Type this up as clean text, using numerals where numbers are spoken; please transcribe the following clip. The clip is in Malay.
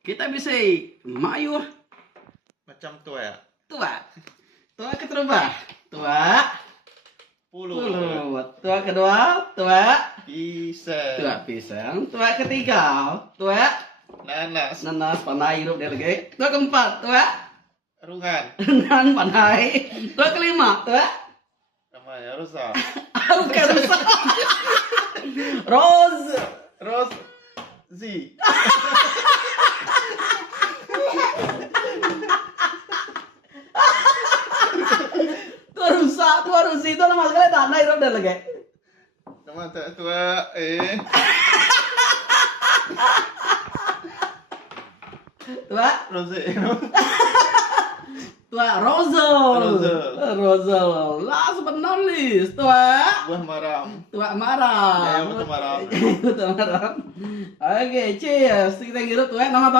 Kita bisa mayu Macam tua. tua. Tua keterubah. Tua. Puluh. Tua kedua, tua. Pisang. Tua pisang. Tua ketiga, tua. Nanas. Nanas panai hidup dia lagi. Tua keempat, tua. Rungan. Nan panai. Tua kelima, tua. Namanya rusak. Bukan rusak. Rose. Rose. Z. Tua rusi itu nama sekali tanah hidup dia lagi. Nama tak tua. Tua. Rose. Tua Rosel. Rosel. Lah sebenarnya tua. Buah maram. Tua marah. Ya, betul maram. Betul marah. Oke, cheers. Kita hidup tua nama